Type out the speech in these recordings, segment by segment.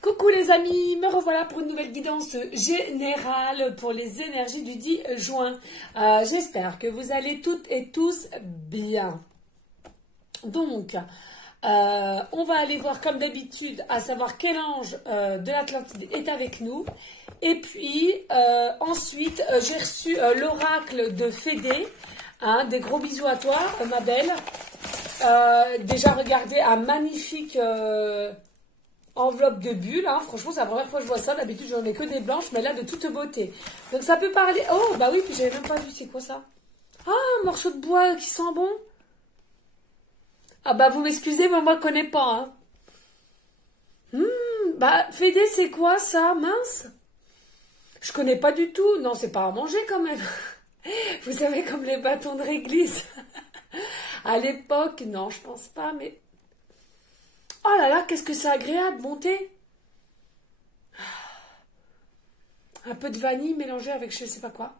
Coucou les amis, me revoilà pour une nouvelle guidance générale pour les énergies du 10 juin. J'espère que vous allez toutes et tous bien. Donc, on va aller voir comme d'habitude, à savoir quel ange de l'Atlantide est avec nous. Et puis, ensuite, j'ai reçu l'oracle de Fédé. Des gros bisous à toi, ma belle. Déjà, regardez un magnifique... enveloppe de bulles, hein. Franchement c'est la première fois que je vois ça, d'habitude j'en ai que des blanches, mais là de toute beauté. Donc ça peut parler, oh bah oui, puis j'avais même pas vu, c'est quoi ça? Ah, un morceau de bois qui sent bon. Ah bah vous m'excusez, mais moi je connais pas, hein. Bah Fédé, c'est quoi ça, mince? Je connais pas du tout, non c'est pas à manger quand même. Vous savez comme les bâtons de réglisse. À l'époque, non je pense pas, mais... Oh là là, qu'est-ce que c'est agréable, monter. Un peu de vanille mélangée avec je sais pas quoi.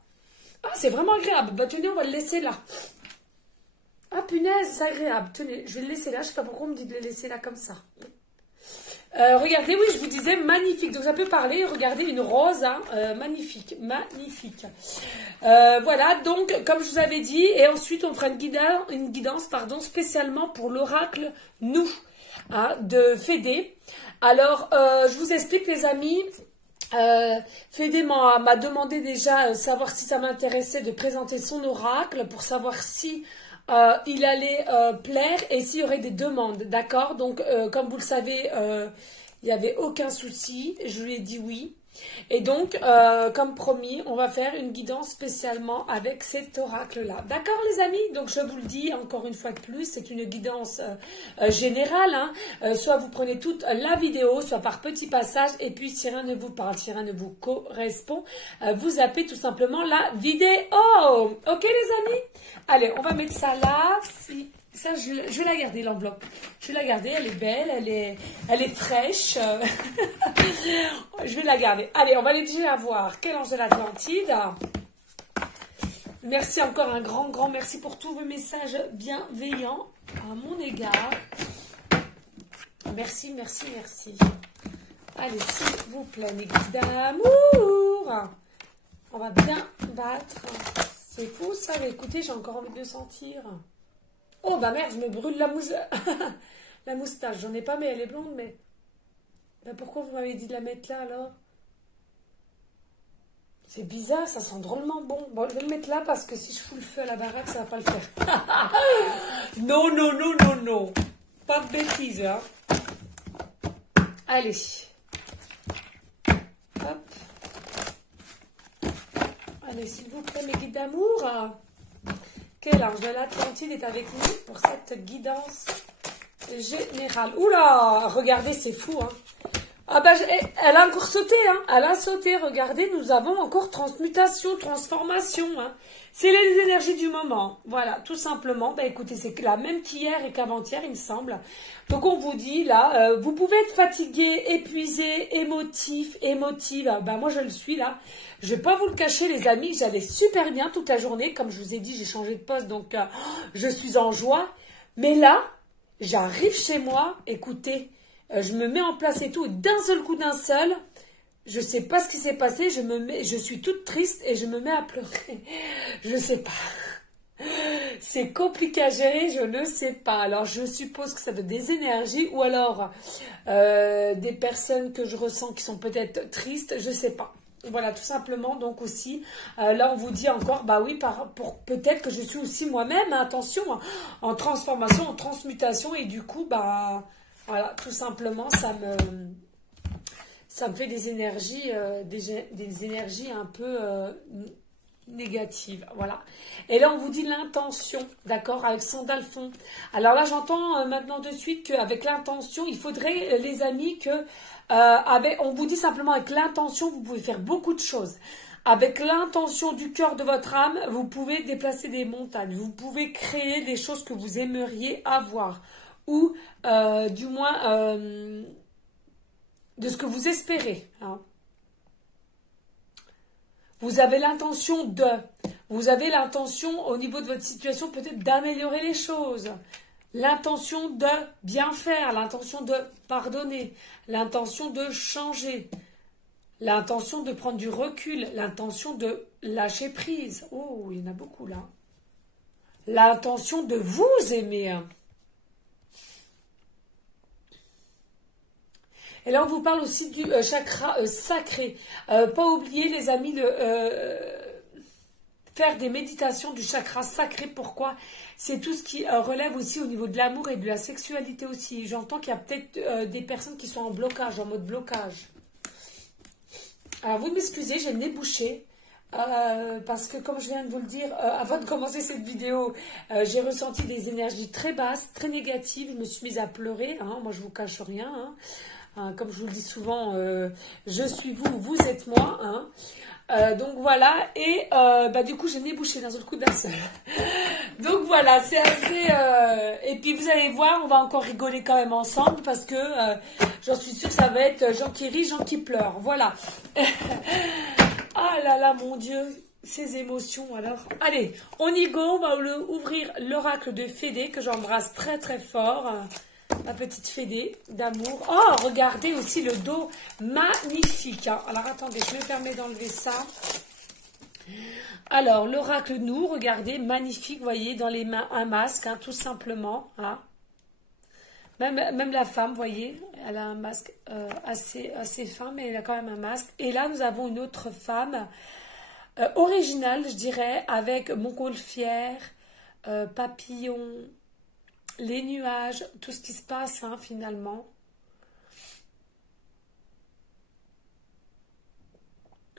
Ah, c'est vraiment agréable. Bah tenez, on va le laisser là. Ah punaise, c'est agréable. Tenez, je vais le laisser là. Je sais pas pourquoi on me dit de le laisser là comme ça. Regardez, oui, je vous disais magnifique. Donc ça peut parler. Regardez, une rose, hein, magnifique, magnifique. Voilà, donc comme je vous avais dit, et ensuite on fera une guidance, pardon, spécialement pour l'oracle nous. De Fédé. Alors, je vous explique les amis, Fédé m'a demandé déjà savoir si ça m'intéressait de présenter son oracle pour savoir si il allait plaire et s'il y aurait des demandes, d'accord? Donc, comme vous le savez, il n'y avait aucun souci, je lui ai dit oui. Et donc, comme promis, on va faire une guidance spécialement avec cet oracle-là. D'accord les amis? Donc je vous le dis encore une fois de plus, c'est une guidance générale. Hein. Soit vous prenez toute la vidéo, soit par petits passages, et puis si rien ne vous parle, si rien ne vous correspond, vous zappez tout simplement la vidéo. Ok les amis? Allez, on va mettre ça là. Ça, je vais la garder, l'enveloppe. Je vais la garder, elle est belle, elle est fraîche. Je vais la garder. Allez, on va aller déjà voir quel ange de l'Atlantide. Merci encore, un grand merci pour tous vos messages bienveillants à mon égard. Merci, merci, merci. Allez, s'il vous plaît, mes guides d'amour. On va bien battre. C'est fou ça, mais écoutez, j'ai encore envie de le sentir. Oh bah merde, je me brûle la moustache. J'en ai pas, mais elle est blonde, mais... Bah pourquoi vous m'avez dit de la mettre là, alors? C'est bizarre, ça sent drôlement bon. Bon, je vais le mettre là, parce que si je fous le feu à la baraque, ça va pas le faire. Non, non, non, non, non. Pas de bêtises, hein. Allez. Hop. Allez, s'il vous plaît, mes guides d'amour. Quel ange de l'Atlantide est avec nous pour cette guidance générale? Oula, regardez, c'est fou, hein. Ah bah, elle a encore sauté, hein. Elle a sauté, regardez, nous avons encore transmutation, transformation, hein. C'est les énergies du moment, voilà, tout simplement. Bah écoutez, c'est la même qu'hier et qu'avant-hier, il me semble. Donc on vous dit, là, vous pouvez être fatigué, épuisé, émotif, émotive. Bah moi, je le suis, là. Je vais pas vous le cacher, les amis, j'allais super bien toute la journée. Comme je vous ai dit, j'ai changé de poste, donc je suis en joie. Mais là, j'arrive chez moi, écoutez, je me mets en place et tout, d'un seul coup, d'un seul, je sais pas ce qui s'est passé, je suis toute triste et je me mets à pleurer. Je sais pas. C'est compliqué à gérer, je ne sais pas. Alors, je suppose que ça doit être des énergies ou alors des personnes que je ressens qui sont peut-être tristes, je sais pas. Voilà, tout simplement, donc aussi, là on vous dit encore, bah oui, peut-être que je suis aussi moi-même, hein, attention, hein, en transformation, en transmutation, et du coup, bah, voilà, tout simplement, ça me fait des énergies un peu négatives, voilà. Et là, on vous dit l'intention, d'accord, avec Sandalphon. Alors là, j'entends maintenant de suite qu'avec l'intention, il faudrait, les amis, que... on vous dit simplement avec l'intention, vous pouvez faire beaucoup de choses. Avec l'intention du cœur de votre âme, vous pouvez déplacer des montagnes. Vous pouvez créer des choses que vous aimeriez avoir. Ou du moins de ce que vous espérez. Hein. Vous avez l'intention au niveau de votre situation, peut-être d'améliorer les choses. l'intention de bien faire, l'intention de pardonner, l'intention de changer, l'intention de prendre du recul, l'intention de lâcher prise. Oh, il y en a beaucoup là. L'intention de vous aimer. Et là, on vous parle aussi du chakra sacré. Pas oublier, les amis, faire des méditations du chakra sacré. Pourquoi? C'est tout ce qui relève aussi au niveau de l'amour et de la sexualité aussi. J'entends qu'il y a peut-être des personnes qui sont en blocage, en mode blocage. Alors, vous m'excusez, j'ai le nez bouché. Parce que comme je viens de vous le dire, avant de commencer cette vidéo, j'ai ressenti des énergies très basses, très négatives. Je me suis mise à pleurer. Hein. Moi, je vous cache rien. Hein. Comme je vous le dis souvent, je suis vous, vous êtes moi. Hein. Donc voilà, et du coup j'ai le nez bouché d'un seul coup d'un seul. Donc voilà, c'est assez... Et puis vous allez voir, on va encore rigoler quand même ensemble parce que j'en suis sûre que ça va être gens qui rient, gens qui pleurent. Voilà. Ah là là, mon Dieu, ces émotions alors. Allez, on y go, on va ouvrir l'oracle de Fédé que j'embrasse très très fort. Ma petite Fédé d'amour. Oh, regardez aussi le dos magnifique. Hein. Alors, attendez, je me permets d'enlever ça. Alors, l'oracle nous, regardez, magnifique, vous voyez, dans les mains, un masque, hein, tout simplement. Hein. Même la femme, vous voyez, elle a un masque assez fin, mais elle a quand même un masque. Et là, nous avons une autre femme, originale, je dirais, avec montgolfière, papillon, les nuages, tout ce qui se passe, hein, finalement.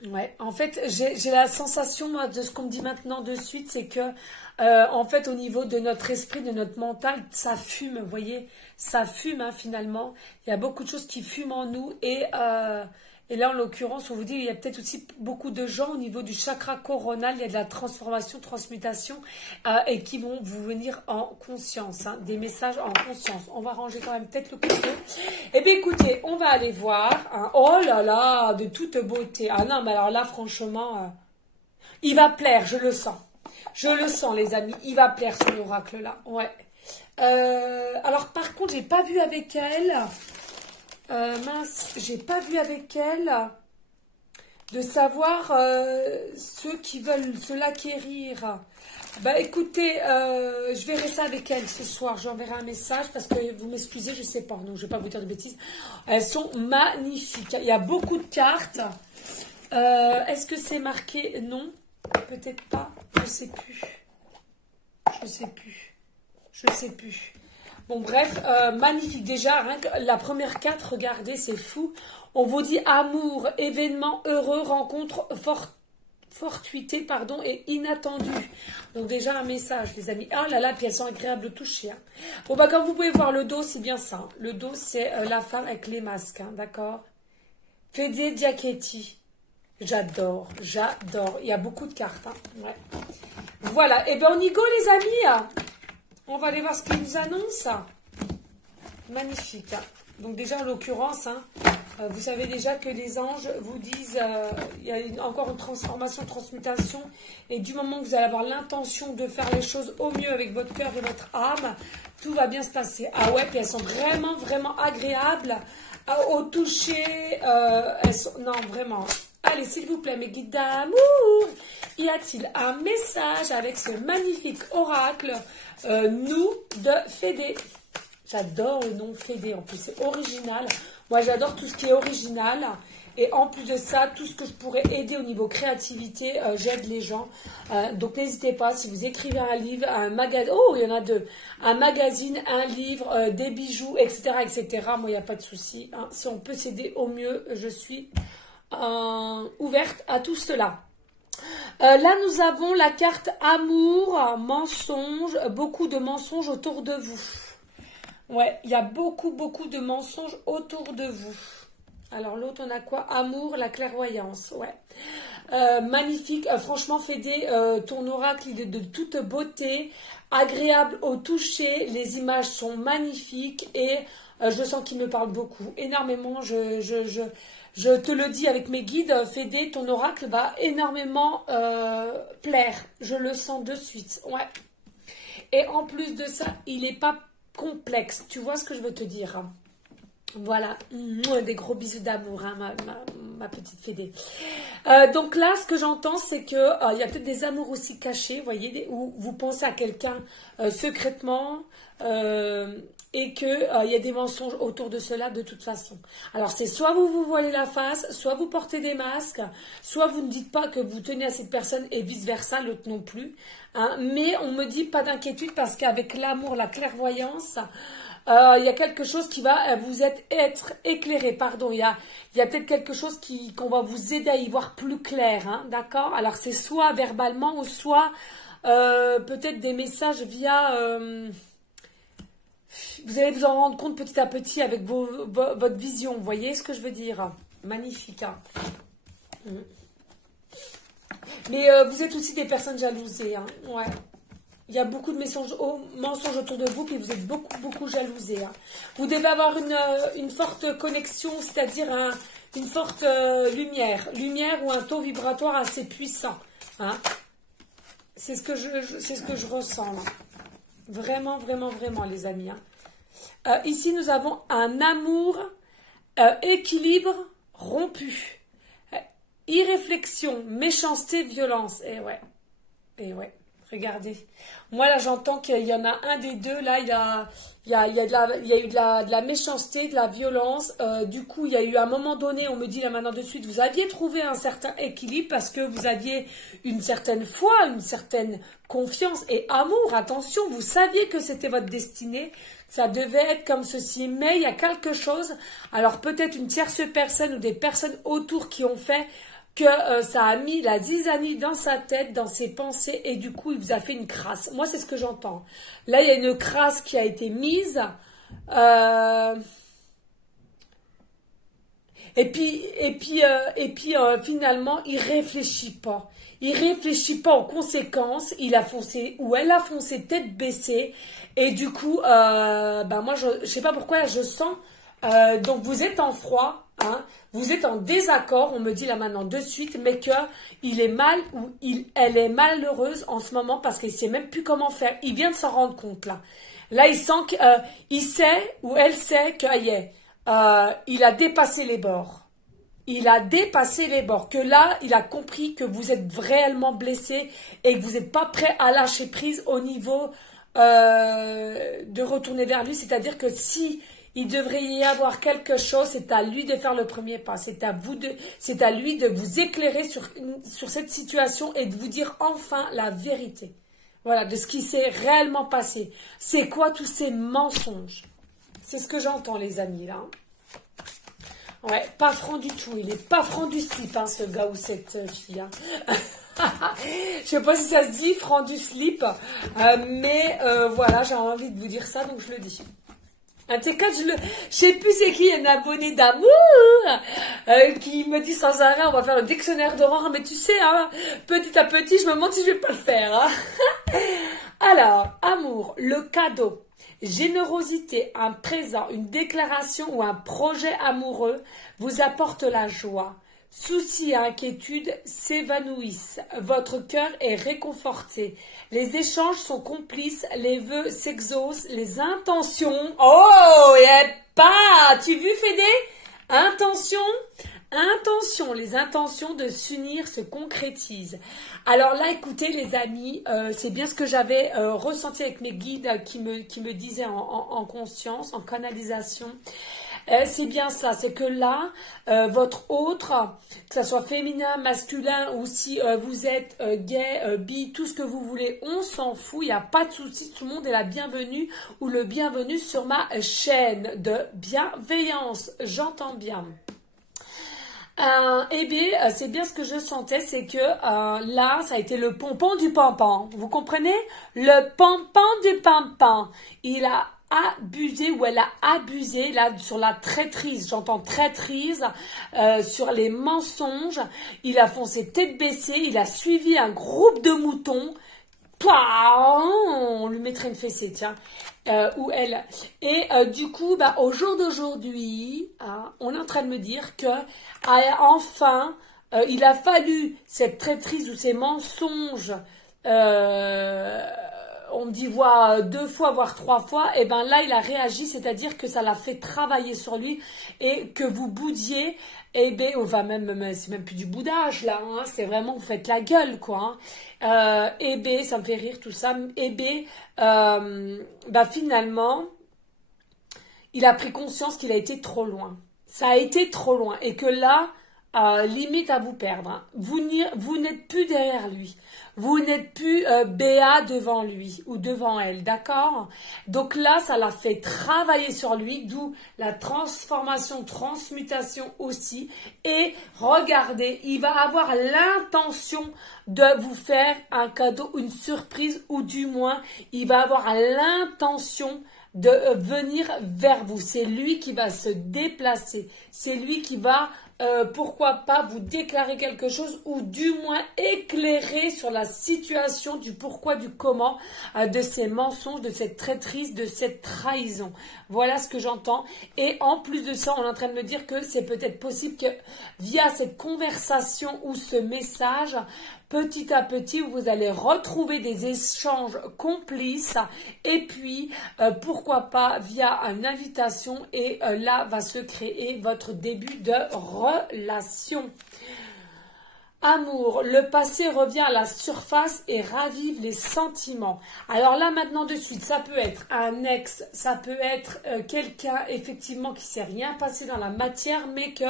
Ouais, en fait, j'ai la sensation, moi, de ce qu'on me dit maintenant de suite, c'est que, en fait, au niveau de notre esprit, de notre mental, ça fume, vous voyez, ça fume, hein, finalement. Il y a beaucoup de choses qui fument en nous et là, en l'occurrence, on vous dit, il y a peut-être aussi beaucoup de gens au niveau du chakra coronal, il y a de la transformation, transmutation, et qui vont vous venir en conscience, hein, des messages en conscience. On va ranger quand même peut-être le couteau. Eh bien, écoutez, on va aller voir. Hein. Oh là là, de toute beauté. Ah non, mais alors là, franchement, il va plaire, je le sens. Je le sens, les amis, il va plaire, ce oracle-là. Ouais. Alors, par contre, j'ai pas vu avec elle... mince, j'ai pas vu avec elle de savoir ceux qui veulent se l'acquérir. Bah écoutez, je verrai ça avec elle ce soir. J'enverrai un message parce que vous m'excusez, je sais pas. Donc je vais pas vous dire de bêtises. Elles sont magnifiques. Il y a beaucoup de cartes. Est-ce que c'est marqué? Non, peut-être pas. Je sais plus. Je sais plus. Je sais plus. Bon, bref, magnifique. Déjà, rien que la première carte, regardez, c'est fou. On vous dit amour, événement heureux, rencontre fortuité, pardon, et inattendu. Donc déjà, un message, les amis. Ah là là, puis elles sont agréables au toucher. Hein. Bon, bah, comme vous pouvez voir, le dos, c'est bien ça. Hein. Le dos, c'est la femme avec les masques, hein, d'accord? Fede Diachetti. J'adore, j'adore. Il y a beaucoup de cartes. Hein. Ouais. Voilà, et ben on y go, les amis. On va aller voir ce qu'il nous annonce. Magnifique. Donc déjà, en l'occurrence, hein, vous savez déjà que les anges vous disent il y a encore une transformation, transmutation. Et du moment que vous allez avoir l'intention de faire les choses au mieux avec votre cœur et votre âme, tout va bien se passer. Ah ouais, puis elles sont vraiment, vraiment agréables au toucher. Non, vraiment. Allez, s'il vous plaît, mes guides d'amour, y a-t-il un message avec ce magnifique oracle nous de Fédé? J'adore le nom Fédé, en plus c'est original. Moi j'adore tout ce qui est original. Et en plus de ça, tout ce que je pourrais aider au niveau créativité, j'aide les gens. Donc n'hésitez pas, si vous écrivez un livre, un magazine, oh il y en a deux, un magazine, un livre, des bijoux, etc. etc. Moi il n'y a pas de souci. Hein. Si on peut s'aider au mieux, je suis ouverte à tout cela. Là, nous avons la carte amour, mensonge, beaucoup de mensonges autour de vous. Ouais, il y a beaucoup, beaucoup de mensonges autour de vous. Alors, l'autre, on a quoi? Amour, la clairvoyance, ouais. Magnifique, franchement, Fédé, ton oracle, il est de toute beauté, agréable au toucher, les images sont magnifiques et je sens qu'il me parle beaucoup, énormément, je te le dis avec mes guides, Fédé, ton oracle va énormément plaire. Je le sens de suite. Ouais. Et en plus de ça, il n'est pas complexe. Tu vois ce que je veux te dire, hein? Voilà, des gros bisous d'amour, hein, ma petite Fédé. Donc là, ce que j'entends, c'est que il y a peut-être des amours aussi cachés, vous voyez, où vous pensez à quelqu'un secrètement et que il y a des mensonges autour de cela de toute façon. Alors c'est soit vous vous voilez la face, soit vous portez des masques, soit vous ne dites pas que vous tenez à cette personne et vice versa, l'autre non plus. Hein. Mais on me dit pas d'inquiétude parce qu'avec l'amour, la clairvoyance. Il y a quelque chose qui va vous être éclairé, pardon, il y a peut-être quelque chose qu'on va vous aider à y voir plus clair, hein, d'accord? Alors c'est soit verbalement ou soit peut-être des messages via... vous allez vous en rendre compte petit à petit avec votre vision, vous voyez ce que je veux dire? Magnifique, hein. Mais vous êtes aussi des personnes jalousées, hein, ouais. Il y a beaucoup de mensonges autour de vous, puis vous êtes beaucoup jalousés. Hein. Vous devez avoir une forte connexion, c'est-à-dire une forte lumière ou un taux vibratoire assez puissant. Hein. C'est ce que je ressens là. Vraiment, les amis. Hein. Ici, nous avons un amour, équilibre rompu, irréflexion, méchanceté, violence. Et ouais. Regardez. Moi, là, j'entends qu'il y en a un des deux. Là, il y a eu de la méchanceté, de la violence. Du coup, il y a eu un moment donné, on me dit là maintenant de suite, vous aviez trouvé un certain équilibre parce que vous aviez une certaine foi, une certaine confiance et amour. Attention, vous saviez que c'était votre destinée. Ça devait être comme ceci. Mais il y a quelque chose. Alors, peut-être une tierce personne ou des personnes autour qui ont fait... que ça a mis la zizanie dans sa tête, dans ses pensées, et du coup, il vous a fait une crasse. Moi, c'est ce que j'entends. Là, il y a une crasse qui a été mise. Et puis, finalement, il réfléchit pas. Il réfléchit pas aux conséquences. Il a foncé, ou elle a foncé tête baissée. Et du coup, moi, je sais pas pourquoi, je sens... donc, vous êtes en froid. Hein, vous êtes en désaccord, on me dit là maintenant de suite, mais que il est mal ou elle est malheureuse en ce moment parce qu'il sait même plus comment faire. Il vient de s'en rendre compte là. Là, il sent qu'il sait ou elle sait qu'il il a dépassé les bords. Il a dépassé les bords. Que là, il a compris que vous êtes réellement blessé et que vous n'êtes pas prêt à lâcher prise au niveau de retourner vers lui. C'est-à-dire que si il devrait y avoir quelque chose, c'est à lui de faire le premier pas. C'est à lui de vous éclairer sur cette situation et de vous dire enfin la vérité. Voilà, de ce qui s'est réellement passé. C'est quoi tous ces mensonges? C'est ce que j'entends, les amis, là. Ouais, pas franc du tout. Il est pas franc du slip, hein, ce gars ou cette fille. Hein. Je sais pas si ça se dit, franc du slip. Mais voilà, j'ai envie de vous dire ça, donc je le dis. Un T4, je sais plus c'est qui, un abonné d'amour qui me dit sans arrêt, on va faire le dictionnaire d'horreur, mais tu sais, hein, petit à petit, je me demande si je vais pas le faire. Hein. Alors, amour, le cadeau, générosité, un présent, une déclaration ou un projet amoureux vous apporte la joie. Soucis et inquiétudes s'évanouissent. Votre cœur est réconforté. Les échanges sont complices. Les vœux s'exaucent. Les intentions... Oh, et pas... Tu vu, Fédé? Intention, les intentions de s'unir se concrétisent. Alors là, écoutez les amis, c'est bien ce que j'avais ressenti avec mes guides qui me disaient en conscience, en canalisation. C'est bien ça, c'est que là, votre autre, que ce soit féminin, masculin ou si vous êtes gay, bi, tout ce que vous voulez, on s'en fout, il n'y a pas de souci, tout le monde est la bienvenue ou le bienvenu sur ma chaîne de bienveillance, j'entends bien. Eh bien, c'est bien ce que je sentais, c'est que là, ça a été le pompon du pampan. Vous comprenez? Le pompon du pampan. Il a abusé ou elle a abusé là sur la traîtrise. J'entends traîtrise, sur les mensonges. Il a foncé tête baissée. Il a suivi un groupe de moutons. On lui mettrait une fessée, tiens. Ou elle. Et du coup, au jour d'aujourd'hui, hein, on est en train de me dire que enfin, il a fallu cette traîtrise ou ces mensonges on me dit voire 2 fois, voire 3 fois, et ben là il a réagi, c'est-à-dire que ça l'a fait travailler sur lui et que vous boudiez, et ben enfin même c'est même plus du boudage là, hein, c'est vraiment vous faites la gueule quoi. Hein. Et ben ça me fait rire tout ça. Et ben bah finalement il a pris conscience qu'il a été trop loin. Ça a été trop loin et que là limite à vous perdre. Hein. Vous n'êtes plus derrière lui. Vous n'êtes plus béat devant lui ou devant elle, d'accord? Donc là, ça l'a fait travailler sur lui, d'où la transformation, transmutation aussi. Et regardez, il va avoir l'intention de vous faire un cadeau, une surprise, ou du moins, il va avoir l'intention de venir vers vous. C'est lui qui va se déplacer. C'est lui qui va pourquoi pas vous déclarer quelque chose ou du moins éclairer sur la situation du pourquoi, du comment de ces mensonges, de cette traîtrise, de cette trahison. Voilà ce que j'entends. Et en plus de ça, on est en train de me dire que c'est peut-être possible que via cette conversation ou ce message, petit à petit, vous allez retrouver des échanges complices et puis, pourquoi pas, via une invitation et là va se créer votre début de relation. Amour, le passé revient à la surface et ravive les sentiments. Alors là, maintenant de suite, ça peut être un ex, ça peut être quelqu'un effectivement qui s'est rien passé dans la matière, mais que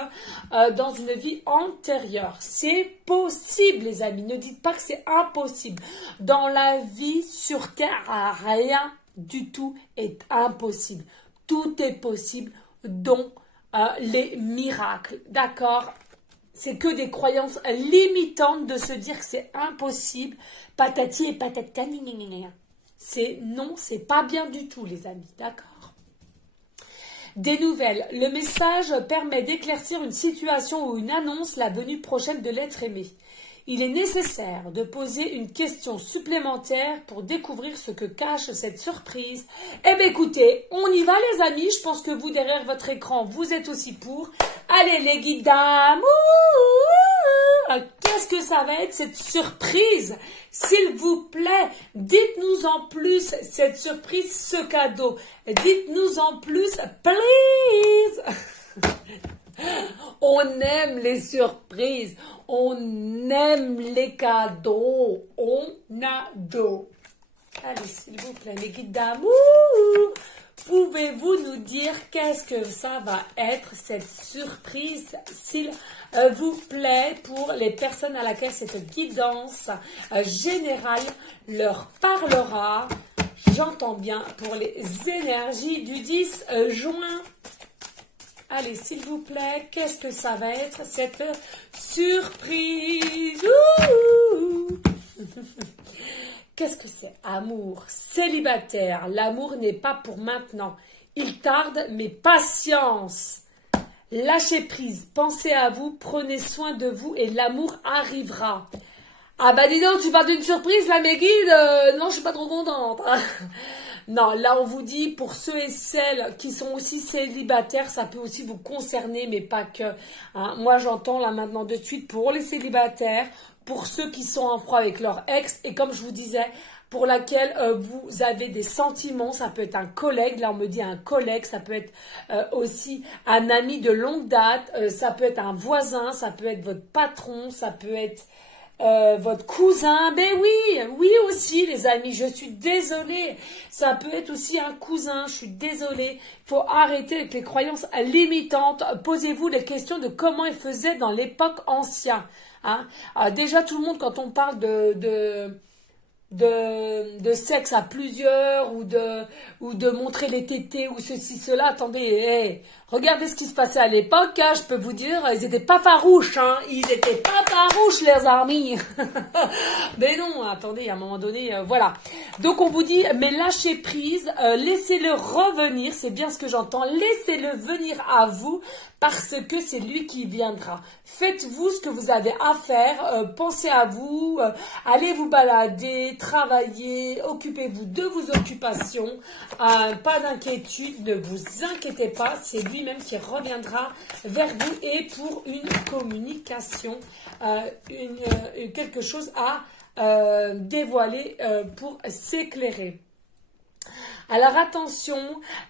dans une vie antérieure. C'est possible, les amis. Ne dites pas que c'est impossible. Dans la vie sur Terre, rien du tout est impossible. Tout est possible, dont les miracles. D'accord ? C'est que des croyances limitantes de se dire que c'est impossible, patati et patata. C'est non, c'est pas bien du tout, les amis, d'accord? Des nouvelles. Le message permet d'éclaircir une situation ou une annonce la venue prochaine de l'être aimé. Il est nécessaire de poser une question supplémentaire pour découvrir ce que cache cette surprise. Eh bien écoutez, on y va les amis, je pense que vous derrière votre écran, vous êtes aussi pour. Allez les guides d'amour, qu'est-ce que ça va être cette surprise? S'il vous plaît, dites-nous en plus cette surprise, ce cadeau. Dites-nous en plus, please. On aime les surprises, on aime les cadeaux, on adore. Allez, s'il vous plaît, les guides d'amour, pouvez-vous nous dire qu'est-ce que ça va être cette surprise, s'il vous plaît, pour les personnes à laquelle cette guidance générale leur parlera. J'entends bien pour les énergies du 10 juin. Allez, s'il vous plaît, qu'est-ce que ça va être cette surprise? Qu'est-ce que c'est? Amour, célibataire. L'amour n'est pas pour maintenant. Il tarde, mais patience. Lâchez prise, pensez à vous, prenez soin de vous et l'amour arrivera. Ah bah dis donc, tu parles d'une surprise là, mes guides? Non, je suis pas trop contente. Non, là on vous dit, pour ceux et celles qui sont aussi célibataires, ça peut aussi vous concerner, mais pas que. Hein. Moi j'entends là maintenant de suite pour les célibataires, pour ceux qui sont en froid avec leur ex, et comme je vous disais, pour laquelle vous avez des sentiments, ça peut être un collègue, là on me dit un collègue, ça peut être aussi un ami de longue date, ça peut être un voisin, ça peut être votre patron, ça peut être votre cousin. Ben oui, oui aussi les amis, je suis désolée, ça peut être aussi un cousin, je suis désolée. Il faut arrêter avec les croyances limitantes, posez-vous les questions de comment ils faisaient dans l'époque ancienne. Hein. Déjà tout le monde, quand on parle de sexe à plusieurs ou de montrer les tétés ou ceci, cela, attendez, hey, regardez ce qui se passait à l'époque, hein, je peux vous dire, ils étaient pas farouches, hein, ils étaient pas farouches les amis. Mais non, attendez, à un moment donné, voilà. Donc on vous dit, mais lâchez prise, laissez-le revenir, c'est bien ce que j'entends, laissez-le venir à vous, parce que c'est lui qui viendra. Faites-vous ce que vous avez à faire, pensez à vous, allez vous balader, travaillez, occupez-vous de vos occupations, pas d'inquiétude, ne vous inquiétez pas, c'est lui-même qui reviendra vers vous et pour une communication, quelque chose à dévoiler, pour s'éclairer. Alors attention,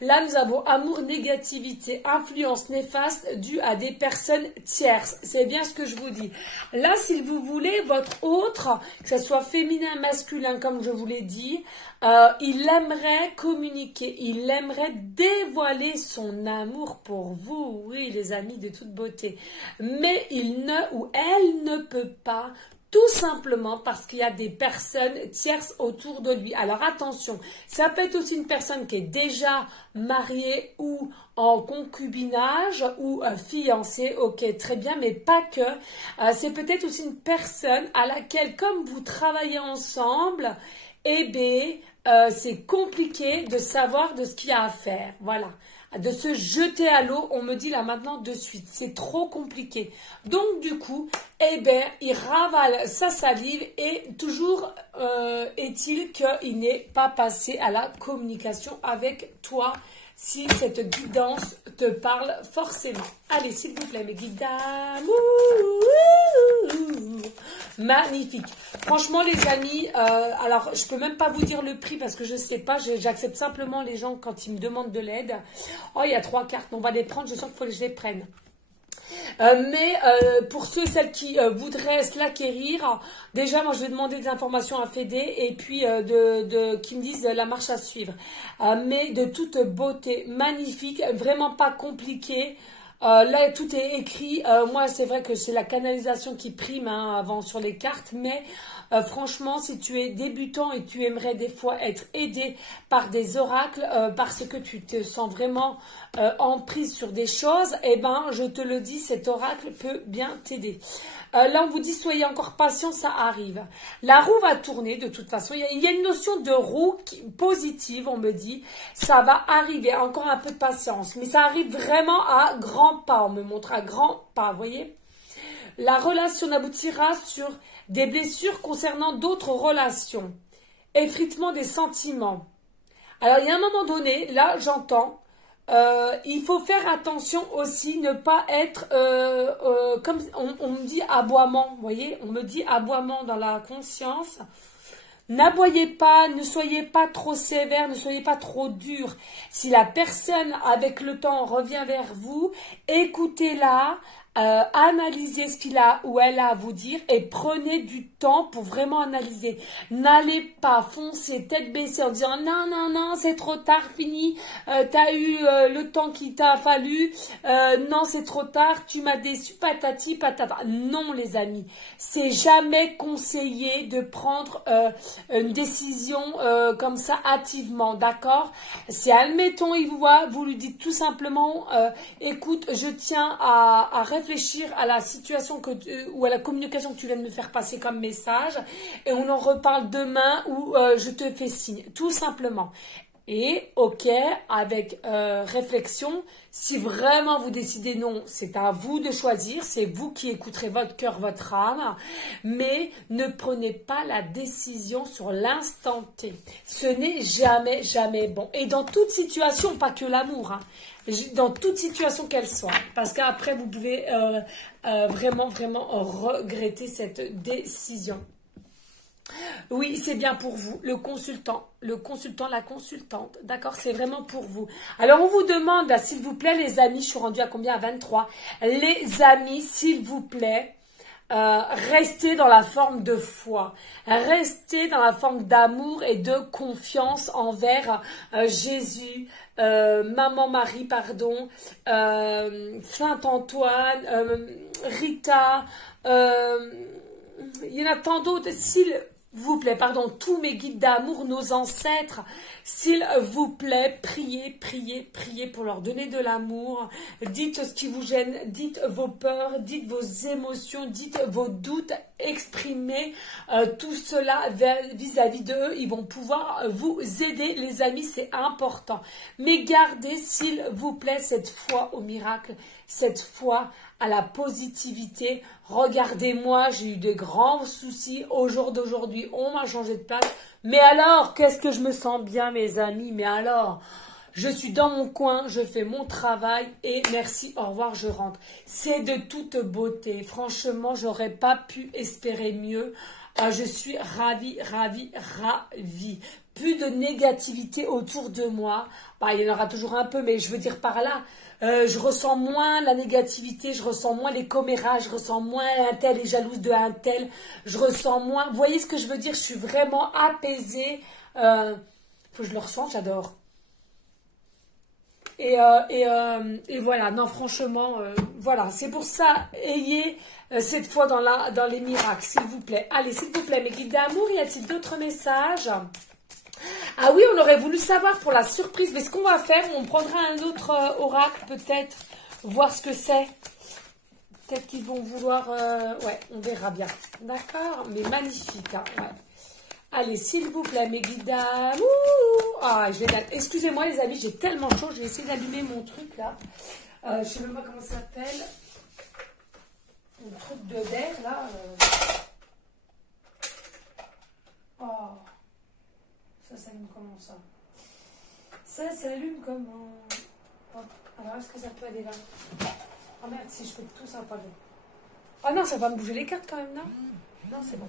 là nous avons amour, négativité, influence néfaste due à des personnes tierces. C'est bien ce que je vous dis. Là, si vous voulez, votre autre, que ce soit féminin, masculin, comme je vous l'ai dit, il aimerait communiquer, il aimerait dévoiler son amour pour vous. Oui, les amis de toute beauté. Mais il ne ou elle ne peut pas. Tout simplement parce qu'il y a des personnes tierces autour de lui. Alors attention, ça peut être aussi une personne qui est déjà mariée ou en concubinage ou fiancée, ok, très bien, mais pas que. C'est peut-être aussi une personne à laquelle, comme vous travaillez ensemble, eh bien, c'est compliqué de savoir de ce qu'il y a à faire. Voilà. De se jeter à l'eau, on me dit là maintenant de suite. C'est trop compliqué. Donc du coup, eh bien, il ravale sa salive et toujours est-il qu'il n'est pas passé à la communication avec toi si cette guidance te parle forcément. Allez, s'il vous plaît, mes guides d'amour. Magnifique. Franchement, les amis, alors, je peux même pas vous dire le prix parce que je sais pas. J'accepte simplement les gens quand ils me demandent de l'aide. Oh, il y a 3 cartes. On va les prendre. Je sens qu'il faut que je les prenne. Mais pour ceux, celles qui voudraient se l'acquérir, déjà moi je vais demander des informations à Fédé et puis qui me disent la marche à suivre. Mais de toute beauté, magnifique, vraiment pas compliqué. Là tout est écrit. Moi c'est vrai que c'est la canalisation qui prime avant sur les cartes, mais franchement, si tu es débutant et tu aimerais des fois être aidé par des oracles parce que tu te sens vraiment en prise sur des choses, eh ben, je te le dis, cet oracle peut bien t'aider. Là, on vous dit, soyez encore patient, ça arrive. La roue va tourner de toute façon. Il y a une notion de roue positive, on me dit. Ça va arriver, encore un peu de patience. Mais ça arrive vraiment à grands pas, on me montre à grands pas, vous voyez. La relation aboutira sur des blessures concernant d'autres relations. Effritement des sentiments. Alors, il y a un moment donné, là, j'entends, il faut faire attention aussi, ne pas être, comme on me dit, aboiement, vous voyez, on me dit aboiement dans la conscience. N'aboyez pas, ne soyez pas trop sévère, ne soyez pas trop dur. Si la personne, avec le temps, revient vers vous, écoutez-la, analysez ce qu'il a ou elle a à vous dire et prenez du temps pour vraiment analyser. N'allez pas foncer tête baissée en disant non, non, non, c'est trop tard, fini, t'as eu le temps qu'il t'a fallu, non, c'est trop tard, tu m'as déçu, patati, patata. Non, les amis, c'est jamais conseillé de prendre une décision comme ça hâtivement, d'accord? Si admettons, il vous voit, vous lui dites tout simplement, écoute, je tiens à réfléchir à la situation ou à la communication que tu viens de me faire passer comme message et on en reparle demain ou je te fais signe, tout simplement. Et ok, avec réflexion, si vraiment vous décidez non, c'est à vous de choisir, c'est vous qui écouterez votre cœur, votre âme, mais ne prenez pas la décision sur l'instant T. Ce n'est jamais, jamais bon. Et dans toute situation, pas que l'amour, hein, dans toute situation qu'elle soit, parce qu'après vous pouvez vraiment, vraiment regretter cette décision. Oui, c'est bien pour vous, le consultant, la consultante, d'accord, c'est vraiment pour vous. Alors, on vous demande, s'il vous plaît, les amis, je suis rendue à combien? À 23. Les amis, s'il vous plaît, restez dans la forme de foi, restez dans la forme d'amour et de confiance envers Jésus, Maman Marie, pardon, Saint Antoine, Rita, il y en a tant d'autres. S'il vous plaît, pardon, tous mes guides d'amour, nos ancêtres, s'il vous plaît, priez, priez, priez pour leur donner de l'amour. Dites ce qui vous gêne, dites vos peurs, dites vos émotions, dites vos doutes, exprimez tout cela vis-à-vis d'eux. Ils vont pouvoir vous aider, les amis, c'est important. Mais gardez, s'il vous plaît, cette foi au miracle, cette foi à la positivité. Regardez-moi, j'ai eu de grands soucis au jour d'aujourd'hui. On m'a changé de place. Mais alors, qu'est-ce que je me sens bien, mes amis? Mais alors, Je suis dans mon coin, je fais mon travail et merci, au revoir, je rentre. C'est de toute beauté. Franchement, j'aurais pas pu espérer mieux. Je suis ravie, ravie, ravie. Plus de négativité autour de moi. Bah, il y en aura toujours un peu, mais je veux dire par là, je ressens moins la négativité, je ressens moins les commérages, je ressens moins un tel est jalouse de un tel, je ressens moins. Vous voyez ce que je veux dire? Je suis vraiment apaisée. Faut que je le ressente, j'adore. Et voilà, non, franchement, voilà, c'est pour ça, ayez cette foi dans les miracles, s'il vous plaît. Allez, s'il vous plaît, mes guides d'amour, y a-t-il d'autres messages? Ah oui, on aurait voulu savoir pour la surprise, mais ce qu'on va faire, on prendra un autre oracle, peut-être, voir ce que c'est. Peut-être qu'ils vont vouloir, ouais, on verra bien. D'accord, mais magnifique, hein, ouais. Allez, s'il vous plaît, mes guides d'amour. Ah, excusez-moi, les amis, j'ai tellement chaud. Je vais essayer d'allumer mon truc, là. Je ne sais même pas comment ça s'appelle. Un truc de d'air, là. Oh. Ça s'allume comment, ça? Ça s'allume comment? Oh. Alors, est-ce que ça peut aller là? Oh merde, si je fais tout, ça va pas bien. Oh non, ça va me bouger les cartes quand même, non? Non, c'est bon.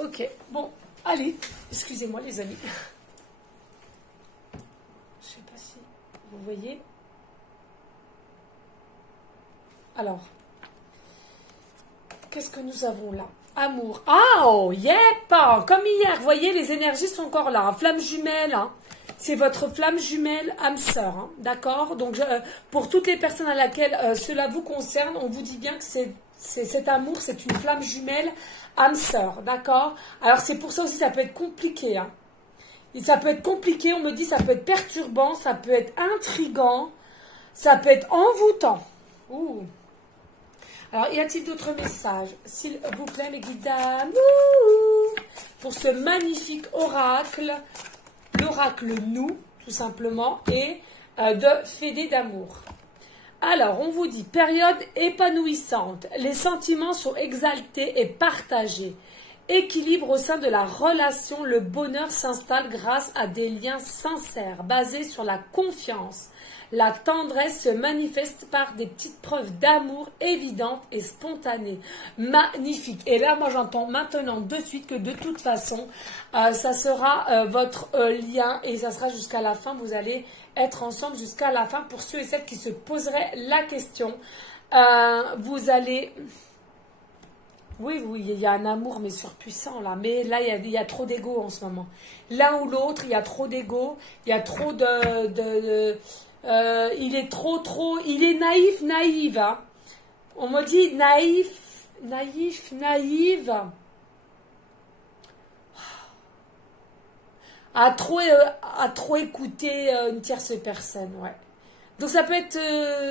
Ok, bon. Allez, excusez-moi les amis. Je sais pas si vous voyez. Alors, qu'est-ce que nous avons là? Amour. Ah, oh, yep, comme hier. Vous voyez, les énergies sont encore là. Flamme jumelle, hein. C'est votre flamme jumelle âme sœur, hein, d'accord? Donc, pour toutes les personnes à laquelle cela vous concerne, on vous dit bien que cet amour, c'est une flamme jumelle âme sœur, d'accord? Alors, c'est pour ça aussi, ça peut être compliqué, hein. Et ça peut être compliqué, on me dit, ça peut être perturbant, ça peut être intriguant, ça peut être envoûtant. Ouh. Alors, y a-t-il d'autres messages? S'il vous plaît, mes guides d'amour, pour ce magnifique oracle, l'oracle nous, tout simplement, et de Fédé d'amour. Alors, on vous dit, période épanouissante, les sentiments sont exaltés et partagés. Équilibre au sein de la relation, le bonheur s'installe grâce à des liens sincères, basés sur la confiance. La tendresse se manifeste par des petites preuves d'amour évidentes et spontanées. Magnifique. Et là, moi, j'entends maintenant de suite que de toute façon, ça sera votre lien et ça sera jusqu'à la fin. Vous allez être ensemble jusqu'à la fin. Pour ceux et celles qui se poseraient la question, vous allez... Oui, il y a un amour, mais surpuissant, là. Mais là, il y a trop d'ego en ce moment. L'un ou l'autre, il y a trop d'ego. Il y a trop il est trop... Il est naïf, naïve. Hein. On me dit naïve. À trop écouter une tierce personne, ouais. Donc ça peut être,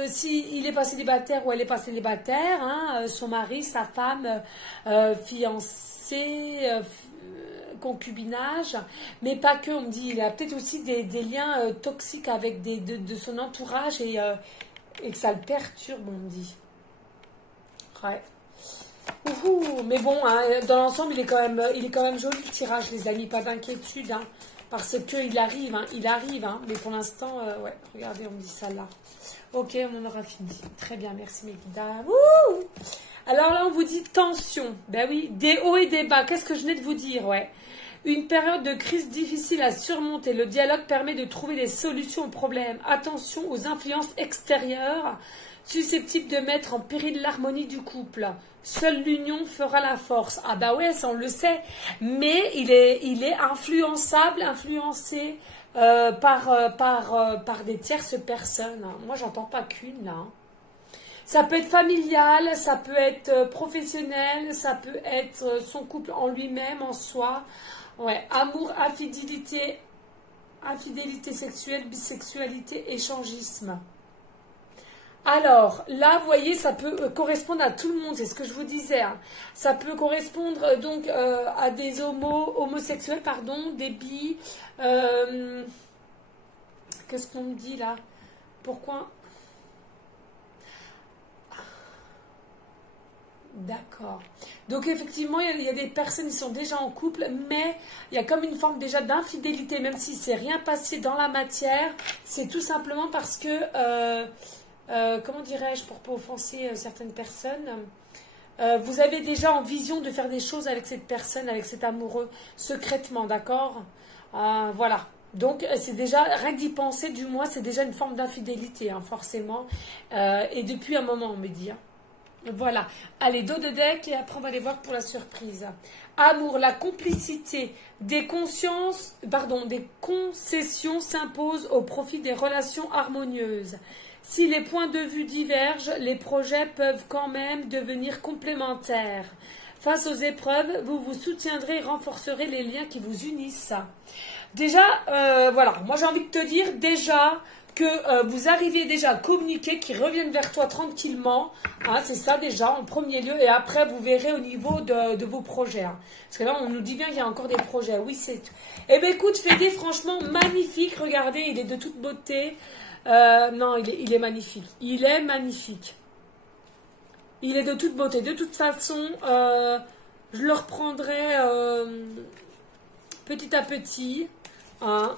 s'il est pas célibataire ou elle est pas célibataire, hein, son mari, sa femme, fiancé, concubinage, mais pas que, on me dit, il a peut-être aussi des liens toxiques avec de son entourage et que ça le perturbe, on me dit. Ouais. Ouhou, mais bon, hein, dans l'ensemble, il est quand même joli le tirage, les amis, pas d'inquiétude, hein. Parce qu'il arrive, hein, mais pour l'instant, ouais, regardez, on me dit ça là. Ok, on en aura fini. Très bien, merci mes guides. Alors là, on vous dit tension. Ben oui, des hauts et des bas. Qu'est-ce que je venais de vous dire, ouais. Une période de crise difficile à surmonter. Le dialogue permet de trouver des solutions aux problèmes. Attention aux influences extérieures susceptibles de mettre en péril l'harmonie du couple. Seule l'union fera la force. Ah bah ouais, ça on le sait. Mais il est influencé par des tierces personnes. Moi, j'entends pas qu'une là. Ça peut être familial, ça peut être professionnel, ça peut être son couple en lui-même, en soi. Ouais, amour, infidélité sexuelle, bisexualité, échangisme. Alors, là, vous voyez, ça peut correspondre à tout le monde, c'est ce que je vous disais. Hein. Ça peut correspondre donc à des homosexuels, pardon, des bi. Qu'est-ce qu'on me dit là? Pourquoi? D'accord. Donc effectivement, il y a des personnes qui sont déjà en couple, mais il y a comme une forme déjà d'infidélité, même si c'est rien passé dans la matière. C'est tout simplement parce que, comment dirais-je, pour pas offenser certaines personnes, vous avez déjà en vision de faire des choses avec cette personne, avec cet amoureux, secrètement, d'accord? Voilà. Donc, c'est déjà, rien que d'y penser, du moins, c'est déjà une forme d'infidélité, hein, forcément. Et depuis un moment, on me dit. Hein. Voilà. Allez, dos de deck, et après, on va aller voir pour la surprise. Amour, la complicité des consciences, pardon, des concessions s'imposent au profit des relations harmonieuses. Si les points de vue divergent, les projets peuvent quand même devenir complémentaires. Face aux épreuves, vous vous soutiendrez et renforcerez les liens qui vous unissent. Déjà, voilà, moi j'ai envie de te dire déjà que vous arrivez déjà à communiquer, qu'ils reviennent vers toi tranquillement. Hein, c'est ça déjà en premier lieu. Et après, vous verrez au niveau de vos projets. Hein. Parce que là, on nous dit bien qu'il y a encore des projets. Oui, c'est tout. Eh bien, écoute, Fédé, franchement, magnifique. Regardez, il est de toute beauté. Non, il est magnifique. Il est magnifique. Il est de toute beauté. De toute façon, je le reprendrai petit à petit. Hein,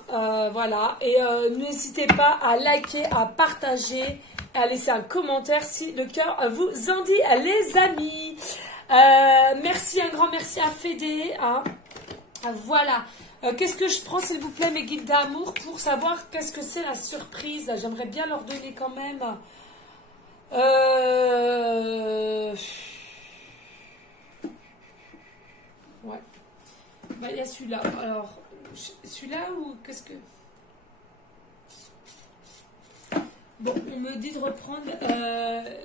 voilà. Et n'hésitez pas à liker, à partager, à laisser un commentaire si le cœur vous en dit, les amis. Merci, un grand merci à Fédé. Hein. Voilà. Qu'est-ce que je prends, s'il vous plaît, mes guides d'amour, pour savoir qu'est-ce que c'est la surprise. J'aimerais bien leur donner quand même. Ouais. Bah, il y a celui-là. Alors, celui-là ou qu'est-ce que... Bon, on me dit de reprendre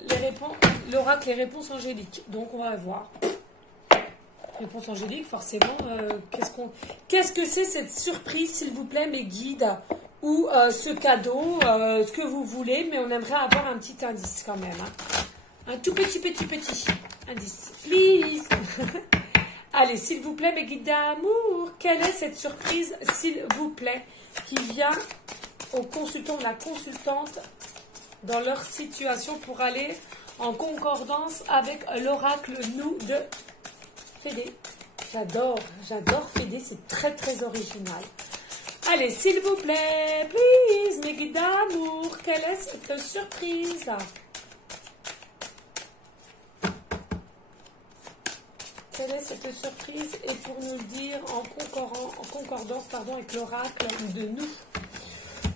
les réponses, l'oracle, les réponses angéliques. Donc, on va voir. Réponse angélique, forcément. Qu'est-ce que c'est cette surprise, s'il vous plaît, mes guides, ou ce cadeau, ce que vous voulez, mais on aimerait avoir un petit indice quand même. Hein. Un tout petit indice. Please. Allez, s'il vous plaît, mes guides d'amour, quelle est cette surprise, s'il vous plaît, qui vient au consultant ou la consultante dans leur situation pour aller en concordance avec l'oracle nous de Fédé. J'adore Fédé, c'est très très original. Allez, s'il vous plaît, please, mes guides d'amour, quelle est cette surprise? Quelle est cette surprise? Et pour nous le dire en concordance avec l'oracle de nous.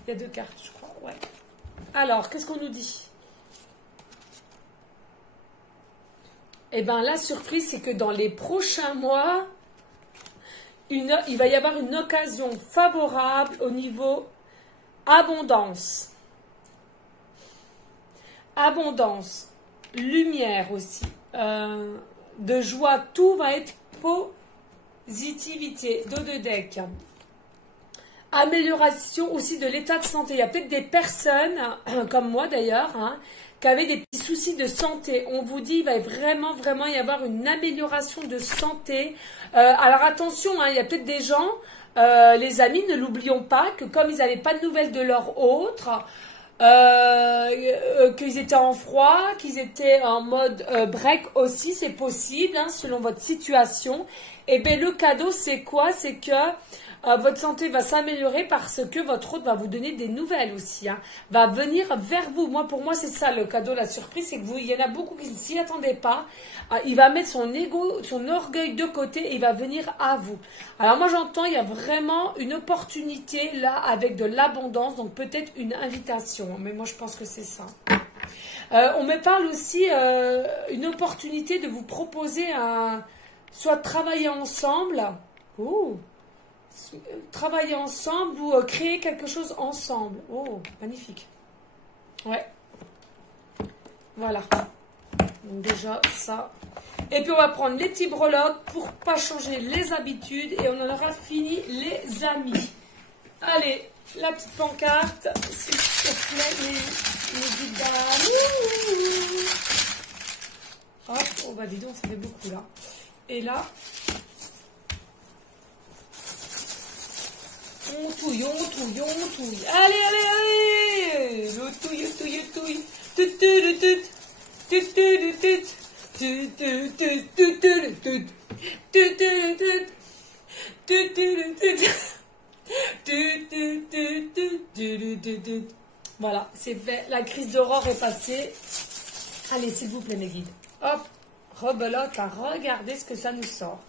Il y a deux cartes, je crois. Ouais. Alors, qu'est-ce qu'on nous dit? Eh bien, la surprise, c'est que dans les prochains mois, il va y avoir une occasion favorable au niveau abondance. Abondance, lumière aussi, de joie, tout va être positivité, dos de deck. Amélioration aussi de l'état de santé. Il y a peut-être des personnes, comme moi d'ailleurs, hein, qui avaient des petits soucis de santé. On vous dit, il va vraiment y avoir une amélioration de santé. Alors attention, hein, il y a peut-être des gens, les amis, ne l'oublions pas, que comme ils n'avaient pas de nouvelles de leur autre, qu'ils étaient en froid, qu'ils étaient en mode break aussi, c'est possible, hein, selon votre situation. Et bien le cadeau, c'est quoi? C'est que votre santé va s'améliorer parce que votre hôte va vous donner des nouvelles aussi, hein, va venir vers vous. Pour moi, c'est ça le cadeau, la surprise, c'est que il y en a beaucoup qui ne s'y attendaient pas. Il va mettre son ego, son orgueil de côté et il va venir à vous. Alors moi, j'entends, il y a vraiment une opportunité là avec de l'abondance, donc peut-être une invitation. Mais moi, je pense que c'est ça. On me parle aussi une opportunité de vous proposer soit travailler ensemble. Ouh. Travailler ensemble ou créer quelque chose ensemble. Oh, magnifique. Ouais. Voilà. Donc déjà, ça. Et puis, on va prendre les petits breloques pour pas changer les habitudes. Et on en aura fini, les amis. Allez, la petite pancarte. S'il te plaît, les guides d'amour. Hop, oh bah dis donc, ça fait beaucoup là. Et là... On touille. Allez. Le touille. Voilà, c'est fait. La crise d'aurore est passée. Allez, s'il vous plaît, mes guides. Hop, rebelote à regarder ce que ça nous sort.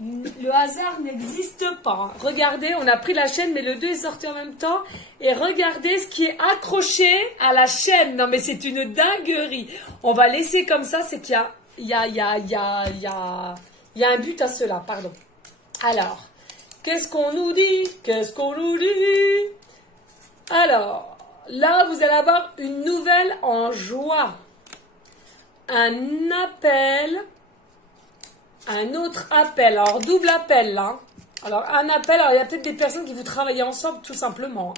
Le hasard n'existe pas. Regardez, on a pris la chaîne, mais le 2 est sorti en même temps. Et regardez ce qui est accroché à la chaîne. Non, mais c'est une dinguerie. On va laisser comme ça, c'est qu'il y a un but à cela, pardon. Alors, qu'est-ce qu'on nous dit? Qu'est-ce qu'on nous dit? Alors, là, vous allez avoir une nouvelle en joie. Un appel. Un autre appel, alors double appel là. Alors un appel, alors il y a peut-être des personnes qui vous travaillez ensemble tout simplement.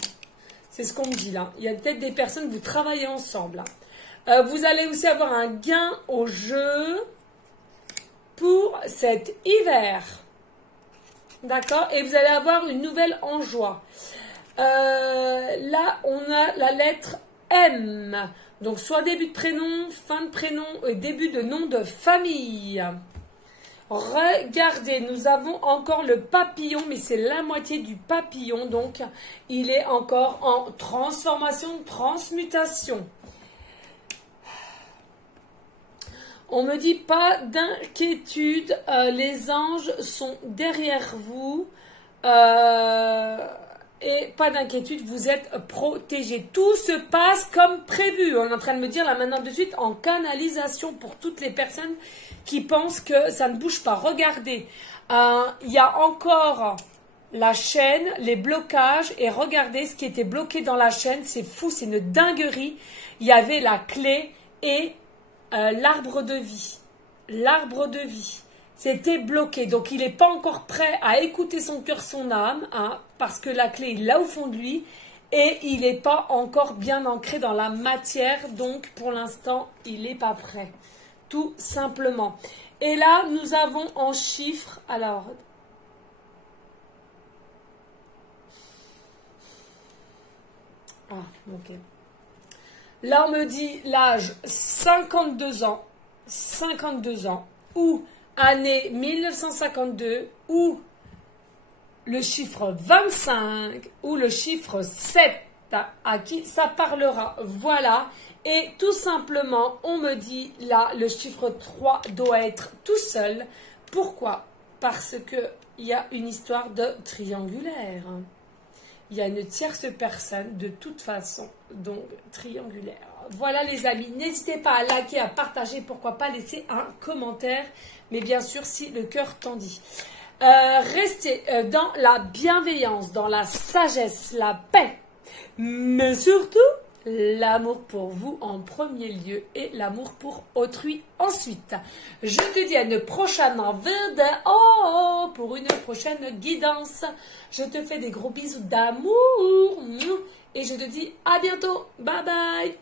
C'est ce qu'on me dit là. Il y a peut-être des personnes que vous travaillez ensemble. Vous allez aussi avoir un gain au jeu pour cet hiver. D'accord? Et vous allez avoir une nouvelle en joie. Là, on a la lettre M. Donc soit début de prénom, fin de prénom et début de nom de famille. Regardez, nous avons encore le papillon, mais c'est la moitié du papillon, donc il est encore en transformation, transmutation. On me dit pas d'inquiétude, les anges sont derrière vous et pas d'inquiétude, vous êtes protégés. Tout se passe comme prévu. On est en train de me dire là maintenant de suite en canalisation pour toutes les personnes qui pensent que ça ne bouge pas. Regardez, il y a encore la chaîne, les blocages, et regardez ce qui était bloqué dans la chaîne, c'est fou, c'est une dinguerie. Il y avait la clé et l'arbre de vie. L'arbre de vie. C'était bloqué, donc il n'est pas encore prêt à écouter son cœur, son âme, hein, parce que la clé est là au fond de lui, et il n'est pas encore bien ancré dans la matière, donc pour l'instant, il n'est pas prêt. Tout simplement. Et là, nous avons en chiffres, alors... Ah, ok. Là, on me dit l'âge 52 ans, 52 ans, ou année 1952, ou le chiffre 25, ou le chiffre 7, à qui ça parlera. Voilà. Et tout simplement, on me dit là, le chiffre 3 doit être tout seul. Pourquoi? Parce qu'il y a une histoire de triangulaire. Il y a une tierce personne de toute façon, donc triangulaire. Voilà les amis, n'hésitez pas à liker, à partager, pourquoi pas laisser un commentaire, mais bien sûr si le cœur t'en dit. Restez dans la bienveillance, dans la sagesse, la paix, mais surtout l'amour pour vous en premier lieu et l'amour pour autrui ensuite. Je te dis à une prochaine vidéo pour une prochaine guidance. Je te fais des gros bisous d'amour et je te dis à bientôt. Bye bye.